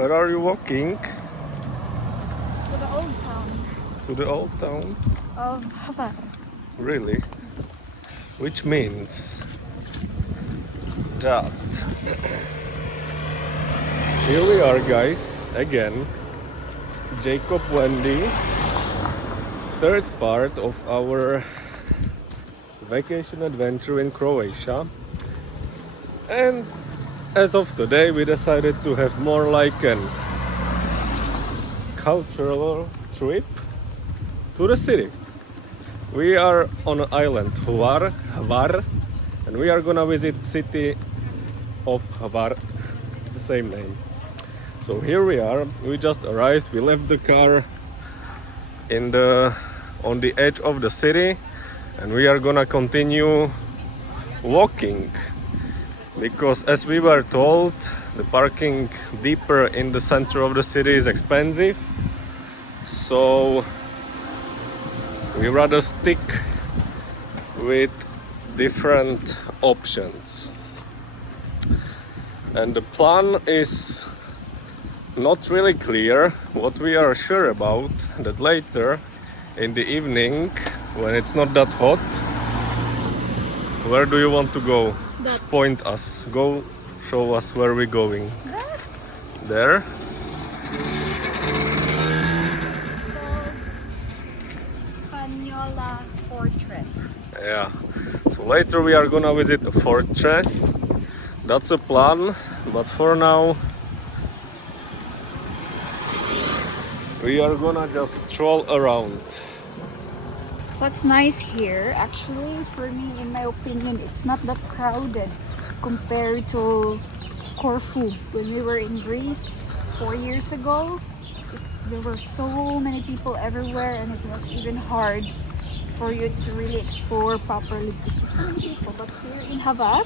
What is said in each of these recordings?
Where are you walking? To the old town To the old town? of Hvar. Really? Which means that here we are, guys, again. Jacob, Wendy, third part of our vacation adventure in Croatia. And as of today, we decided to have more like an cultural trip to the city. We are on an island, Hvar, and we are gonna visit city of Hvar, the same name. So here we are. We just arrived. We left the car on the edge of the city, and we are gonna continue walking because, as we were told, the parking deeper in the center of the city is expensive. So we rather stick with different options. And the plan is not really clear. What we are sure about, that later in the evening, when it's not that hot, where do you want to go? That. Point us. Go show us where we're going. There? Spagnola Fortress. Yeah. So later we are gonna visit a fortress. That's a plan, but for now we are gonna just stroll around. What's nice here, actually, for me, in my opinion, it's not that crowded compared to Corfu. When we were in Greece 4 years ago, there were so many people everywhere, and it was even hard for you to really explore properly because there's so many people. But here in Hvar,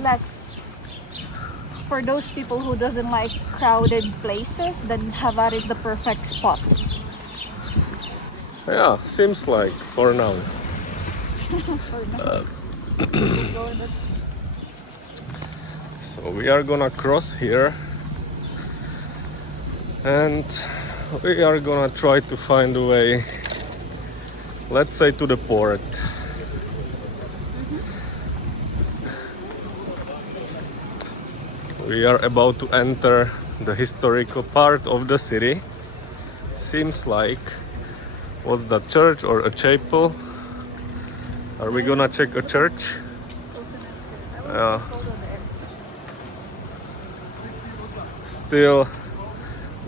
less. For those people who doesn't like crowded places, then Hvar is the perfect spot. Yeah, seems like for now. For now. So we are gonna cross here and we are gonna try to find a way, let's say, to the port. We are about to enter the historical part of the city. Seems like, what's that, church or a chapel? Are we gonna check a church? It's also nice there. I will Yeah. take a photo there. Still,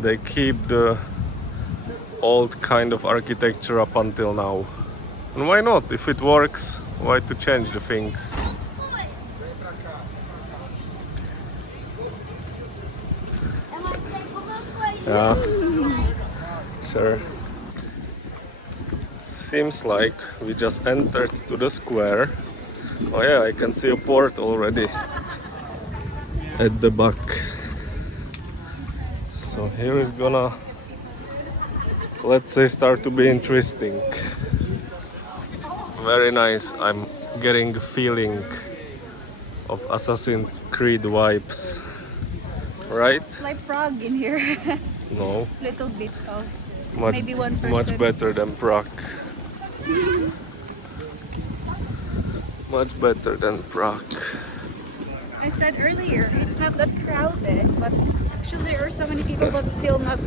they keep the old kind of architecture up until now. And why not? If it works, why to change the things? Yeah, sure. Seems like we just entered to the square. Oh yeah, I can see a port already at the back. So here is gonna, let's say, start to be interesting. Very nice. I'm getting a feeling of Assassin's Creed vibes. Right? It's like Prague in here. No. Little bit of Much, maybe 1%. much better than Prague. Much better than Prague. I said earlier, it's not that crowded, but actually there are so many people, but still not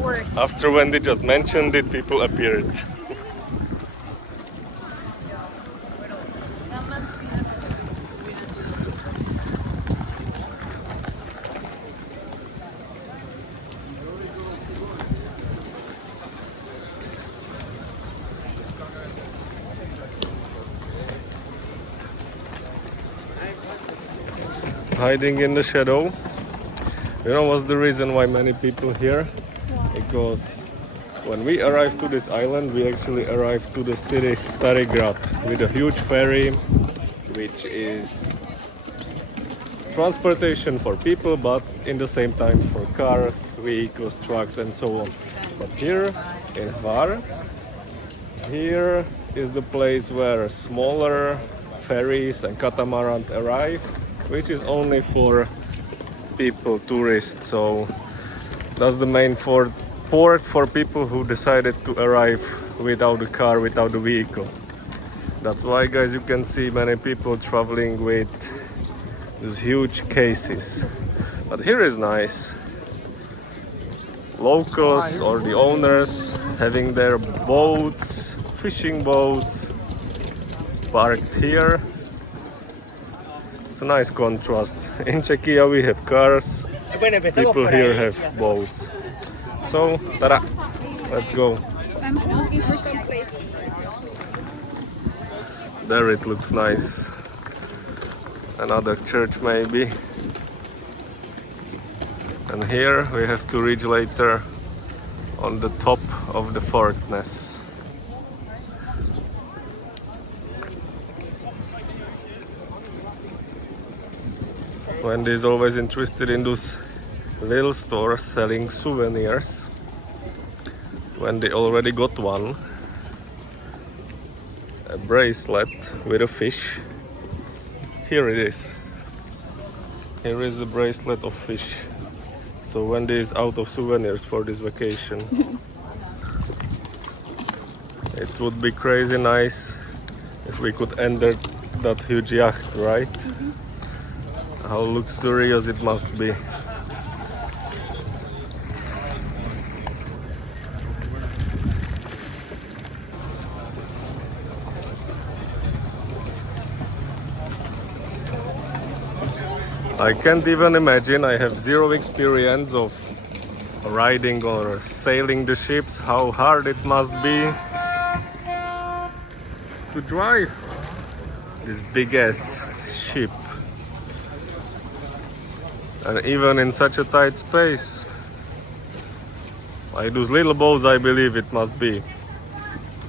worse. After Wendy just mentioned it, people appeared. Hiding in the shadow. You know what's the reason why many people here? Because when we arrived to this island, we actually arrived to the city Starigrad with a huge ferry, which is transportation for people, but in the same time for cars, vehicles, trucks, and so on. But here in Hvar, here is the place where smaller ferries and catamarans arrive, which is only for people, tourists, so that's the main port for people who decided to arrive without a car, without a vehicle. That's why, guys, you can see many people traveling with these huge cases. But here is nice. Locals or the owners having their boats, fishing boats, parked here. It's a nice contrast. In Czechia we have cars, people here have boats. So, tada, let's go. I'm looking for some place. There it looks nice. Another church maybe. And here we have to reach later on the top of the fortress. Wendy is always interested in those little stores selling souvenirs. Wendy already got one. A bracelet with a fish. Here it is. Here is a bracelet of fish. So Wendy is out of souvenirs for this vacation. It would be crazy nice if we could enter that huge yacht, right? How luxurious it must be. I can't even imagine, I have zero experience of riding or sailing the ships, how hard it must be to drive this big ass ship. And even in such a tight space. Like those little boats, I believe it must be,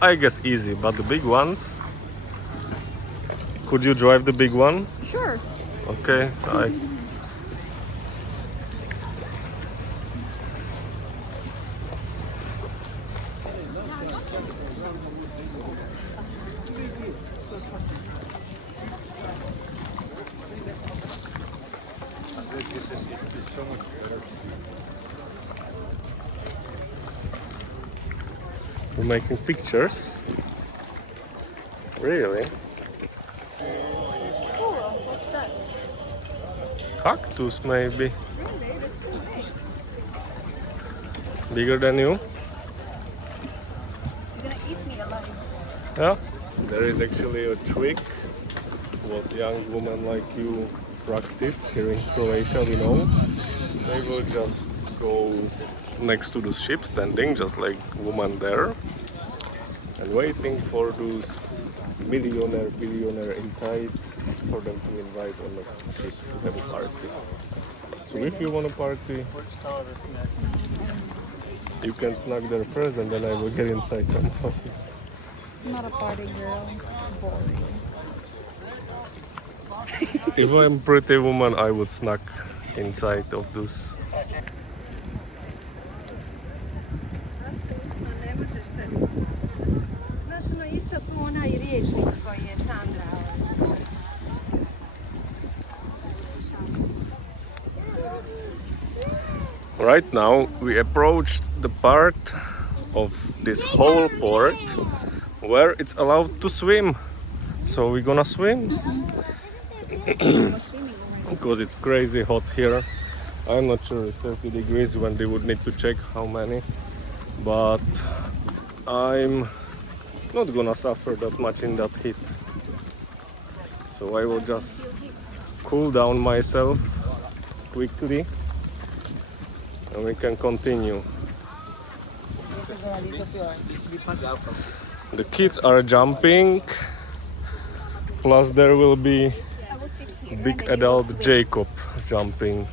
I guess, easy, but the big ones, could you drive the big one? Sure. Okay, You're making pictures? Really? Cool. What's that? Cactus, maybe. Really? That's too big. Bigger than you? You're gonna eat me alive. Yeah. There is actually a trick what young women like you practice here in Croatia, we know. They will just go next to the ship, standing just like woman there, and waiting for those billionaire inside for them to invite on the ship to have a party. So if you want a party, you can snack there first and then I will get inside somehow. I'm not a party girl. Boring. If I'm a pretty woman, I would snack inside of those. Right now we approached the part of this whole port where it's allowed to swim. So we're gonna swim because it's crazy hot here. I'm not sure if 30 degrees when they would need to check how many, but I'm not gonna suffer that much in that heat. So I will just cool down myself quickly and we can continue. The kids are jumping, plus there will be big adult Jacob jumping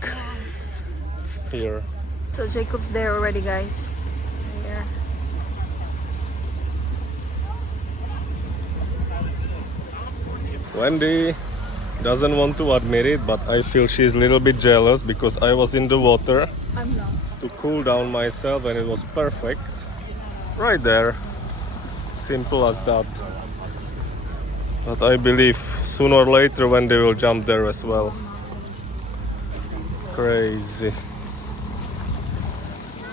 here. So Jacob's there already, guys. There. Wendy doesn't want to admit it, but I feel she's a little bit jealous because I was in the water I'm not. to cool down myself and it was perfect. Right there. Simple as that. But I believe sooner or later when they will jump there as well. Crazy.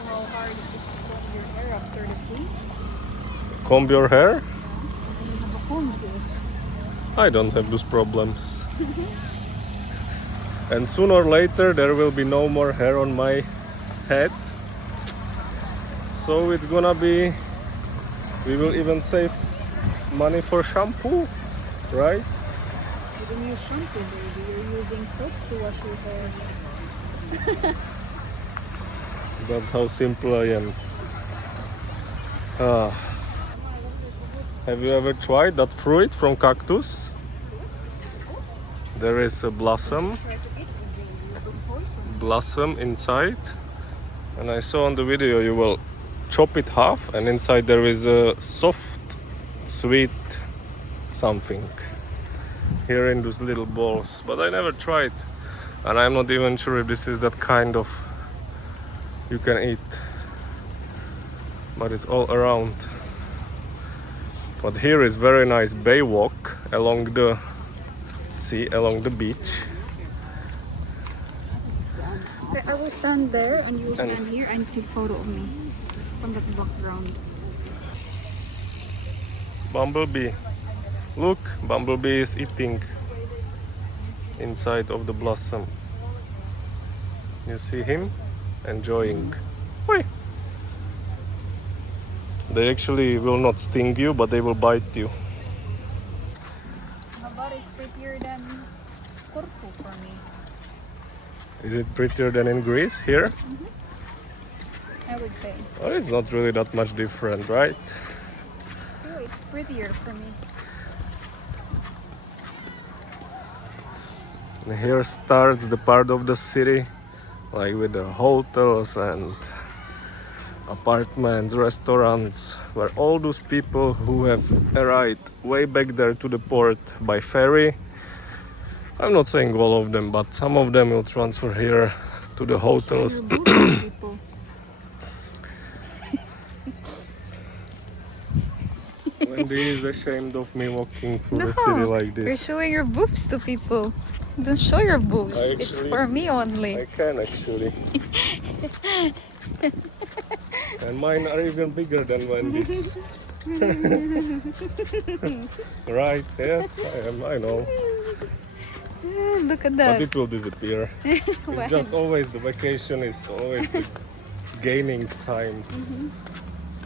How hard it is to comb your hair after the sea? Comb your hair? You have a comb here. I don't have those problems. And sooner or later there will be no more hair on my head. So it's gonna be, we will even save money for shampoo, right? You don't use shampoo, baby. You're using soap to wash your hair. That's how simple I am. Ah. Have you ever tried that fruit from cactus? There is a blossom Try to eat it, baby. You put poison. blossom inside, and I saw on the video you will chop it half and inside there is a soft sweet something here in those little balls, but I never tried and I'm not even sure if this is that kind of you can eat, but it's all around. But here is very nice bay walk along the sea, along the beach. Okay, I will stand there and you will stand here and take photo of me from that background. Bumblebee. Look, bumblebee is eating inside of the blossom. You see him enjoying. Oi. They actually will not sting you, but they will bite you. Hvar is prettier than Corfu for me. Is it prettier than in Greece here? I would say. Well, it's not really that much different, right? Still, it's prettier for me. And here starts the part of the city, like with the hotels and apartments, restaurants, where all those people who have arrived way back there to the port by ferry, I'm not saying all of them, but some of them will transfer here to the hotels. Your boots, people. Wendy is ashamed of me walking through No, the city like you're this. showing your boobs to people. Don't show your boobs. I It's actually- for me only. I can actually. And mine are even bigger than Wendy's. Right, yes, I know. Look at But that. it will disappear. It's just always the vacation is always the gaining time.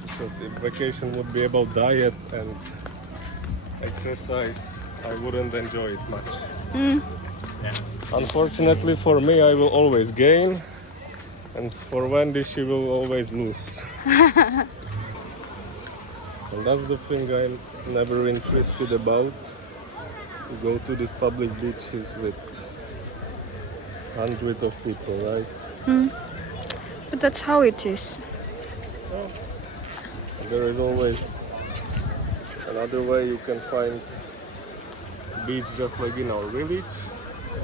Because if vacation would be about diet and exercise, I wouldn't enjoy it much. Unfortunately for me, I will always gain, and for Wendy, she will always lose. And that's the thing I'm never interested about. To go to these public beaches with hundreds of people, right? But that's how it is. There is always another way you can find beach just like in our village,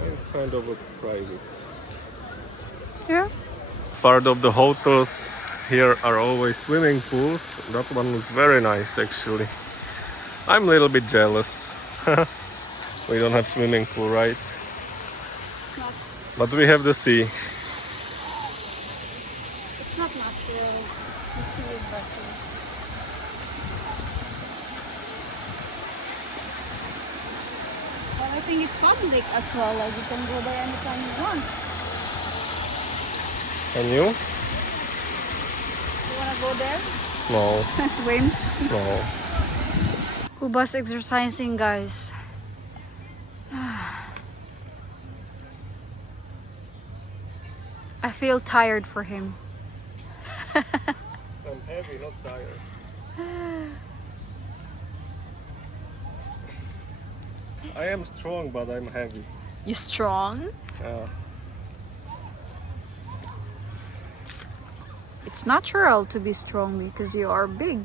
and kind of a private. Yeah. Part of the hotels here are always swimming pools. That one looks very nice actually. I'm a little bit jealous. We don't have swimming pool, right? Not, But we have the sea. it's not natural. You see it better. But I think it's public as well. Like you can go there anytime you want. And you? You wanna go there? No, Swim. no. Kuba's exercising, guys. I feel tired for him. I'm heavy, not tired. I am strong, but I'm heavy. You strong? It's natural to be strong because you are big.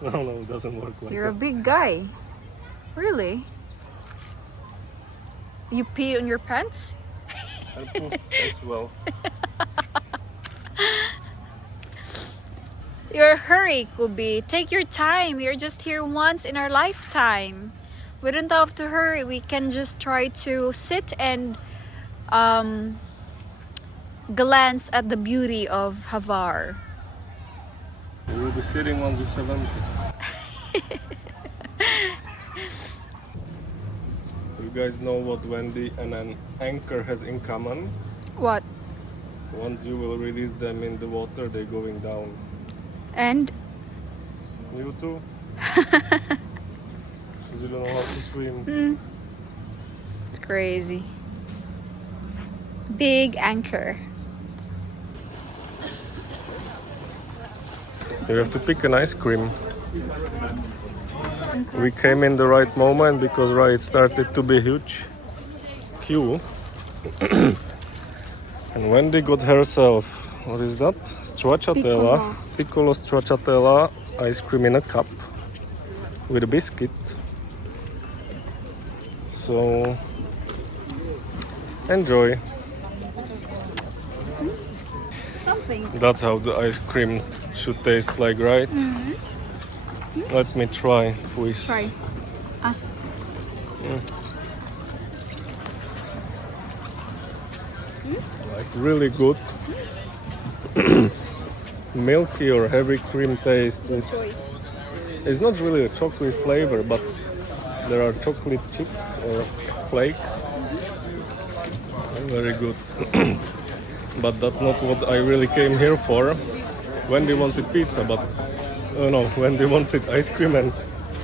No, it doesn't work like You're a that. big guy. Really? You pee on your pants? I poop as well. Your hurry, Kubi. Take your time. You're just here once in our lifetime. We don't have to hurry. We can just try to sit and glance at the beauty of Hvar. We will be sitting on the 70. You guys know what Wendy and an anchor has in common? What? Once you will release them in the water, they're going down. And? You too? Because you don't know how to swim. It's crazy. Big anchor. You have to pick an ice cream. We came in the right moment because it started to be huge queue. And Wendy got herself, what is that? Stracciatella, piccolo stracciatella ice cream in a cup with a biscuit. So enjoy. Something. That's how the ice cream should taste like, right? Let me try, please. Try. Like really good. Milky or heavy cream taste. Good choice. It's not really a chocolate flavor, but there are chocolate chips or flakes. Very good. But that's not what I really came here for. Wendy wanted pizza, but no, Wendy wanted ice cream and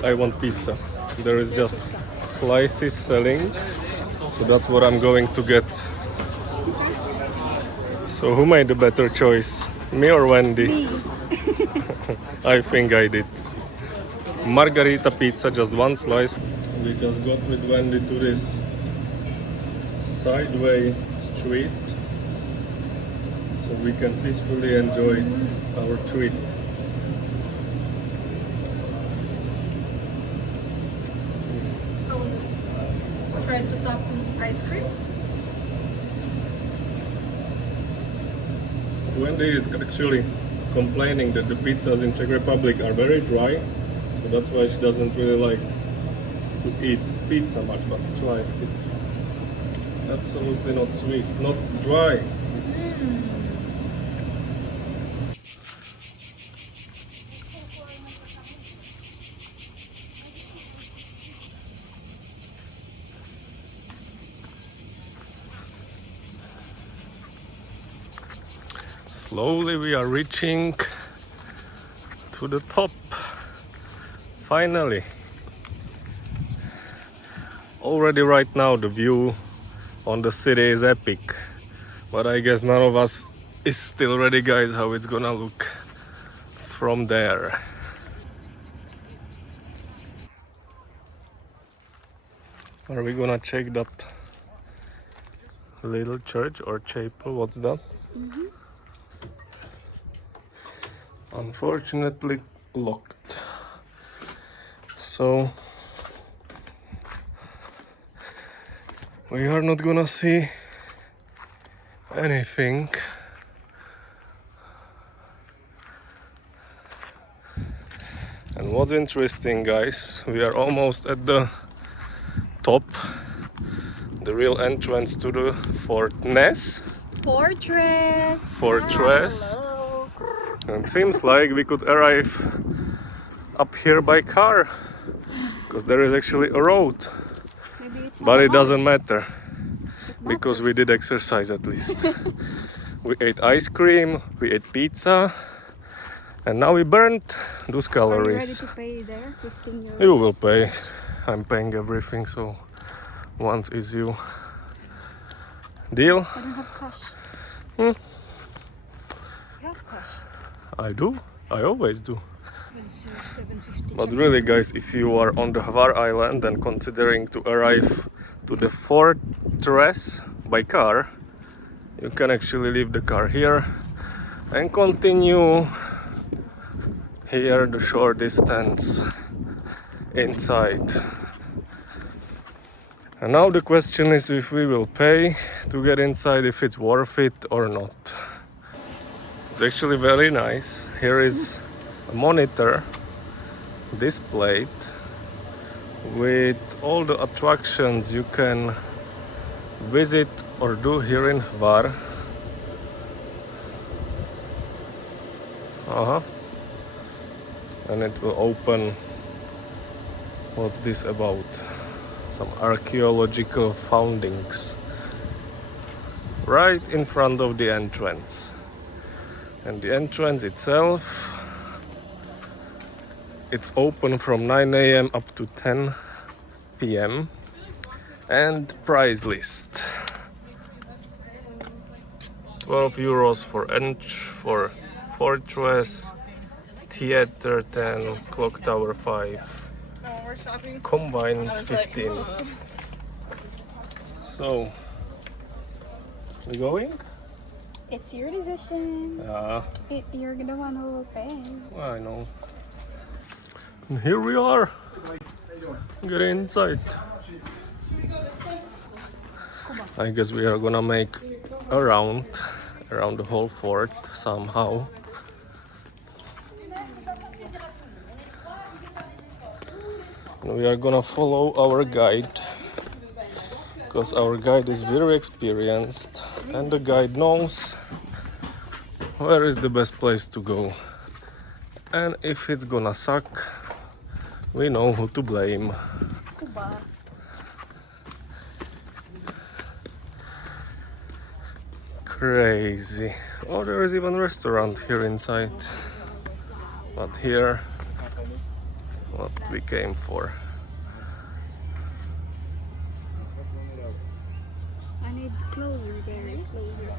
I want pizza. There is just slices selling, so that's what I'm going to get. So who made the better choice? Me or Wendy? Me. I think I did. Margarita pizza, just one slice. We just got with Wendy to this sideway street, so we can peacefully enjoy our treat. Try to top this ice cream. Wendy is actually complaining that the pizzas in Czech Republic are very dry, so that's why she doesn't really like to eat pizza much, but try. It's absolutely not sweet, not dry. Slowly we are reaching to the top. Finally. Already right now the view on the city is epic. But I guess none of us is still ready, guys, how it's gonna look from there. Are we gonna check that little church or chapel? What's that? Unfortunately locked. So we are not gonna see anything. And what's interesting, guys, we are almost at the top, the real entrance to the fortress. Hello. And it seems like we could arrive up here by car, because there is actually a road. Maybe it's But not it hard. doesn't matter, because we did exercise at least. We ate ice cream, we ate pizza, and now we burned those Are you ready calories. to pay there? 15 euros. You will pay. I'm paying everything, so once is you. Deal? I don't have cash. Hmm. You have cash. I do. I always do. It's 750. But really, guys, if you are on the Hvar Island and considering to arrive to the fortress by car, you can actually leave the car here and continue here the short distance inside. And now the question is if we will pay to get inside, if it's worth it or not. It's actually very nice. Here is a monitor displayed with all the attractions you can visit or do here in Hvar. Uh-huh. And it will open. What's this about? Some archaeological foundings right in front of the entrance. And the entrance itself, it's open from 9 a.m. up to 10 p.m. And price list: 12 euros for for Fortress, Theater 10, Clock Tower 5, combined 15. So, we going? It's your decision. Yeah, You're the one who will pay. I know. And here we are. Get inside. I guess we are gonna make a round around the whole fort somehow. And we are gonna follow our guide, because our guide is very experienced and the guide knows where is the best place to go. And if it's gonna suck, we know who to blame. Cuba. Crazy. Oh, there is even a restaurant here inside. But here, what we came for. I need closer, berries, closer.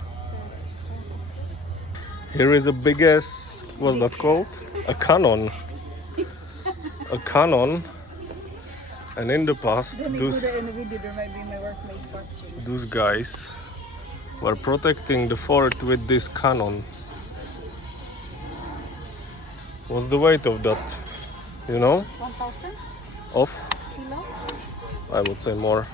Here is a big ass, what's that called? A cannon. A cannon. And in the past, Then we put it in the video, there might be my workmates watching. those guys were protecting the fort with this cannon. What's the weight of that? You know? 1,000 Of? kilo? I would say more.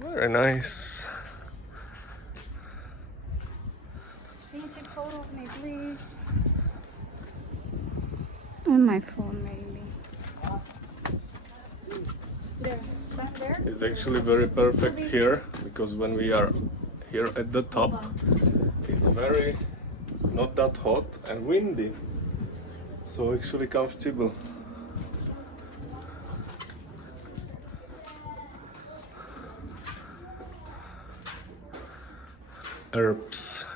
Very nice. Can you take a photo of me, please? On my phone, maybe. There, stand there. It's actually very perfect here, because when we are here at the top, it's very not that hot and windy, so actually comfortable. Herbs,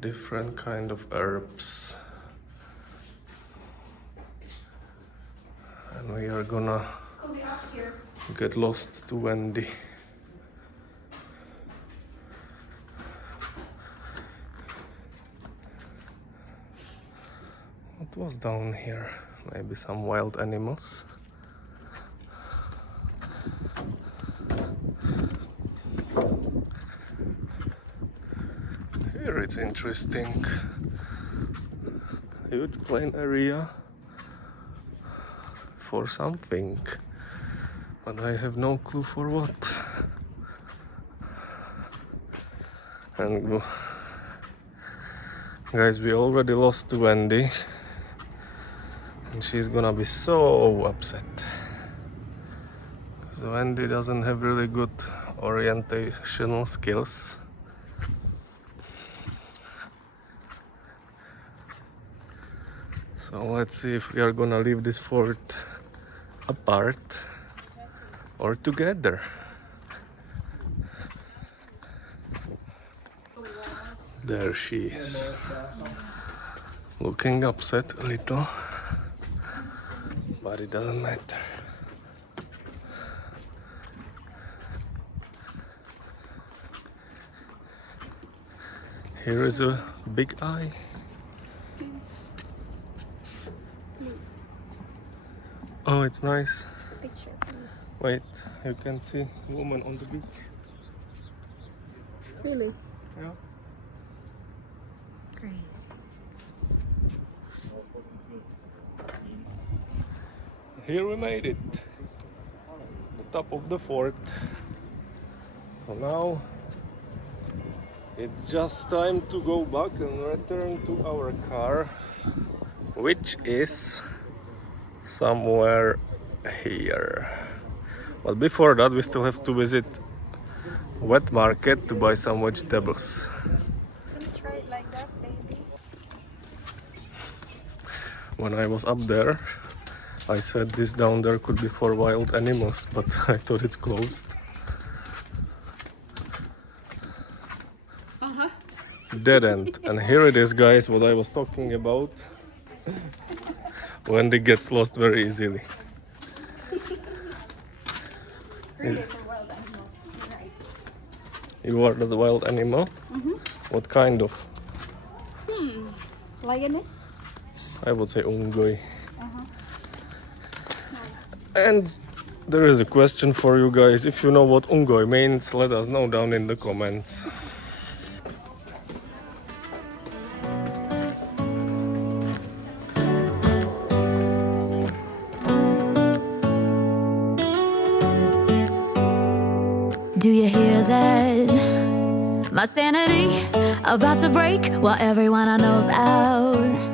different kind of herbs, and we are gonna get lost to Wendy. What was down here? Maybe some wild animals. Here it's interesting. Huge plain area for something, but I have no clue for what. And guys, we already lost to Wendy, and she's gonna be so upset, because Wendy doesn't have really good orientational skills. So let's see if we are gonna leave this fort apart or together. There she is, looking upset a little, but it doesn't matter. Here is a big eye. Please. Oh, it's nice. Picture, please. Wait, you can see woman on the beach. Really? Yeah. Crazy. Here we made it. The top of the fort. So now it's just time to go back and return to our car, which is somewhere here. But before that, we still have to visit wet market to buy some vegetables. Can you try it like that, baby? When I was up there, I said this down there could be for wild animals, but I thought it's closed. Dead end. And here it is, guys, what I was talking about. Wendy gets lost very easily. Really, for wild animals. You're right. You are the wild animal? What kind of? Lioness? I would say ungoi. And there is a question for you guys. If you know what ungoi means, let us know down in the comments. Do you hear that? My sanity about to break while everyone I know's out.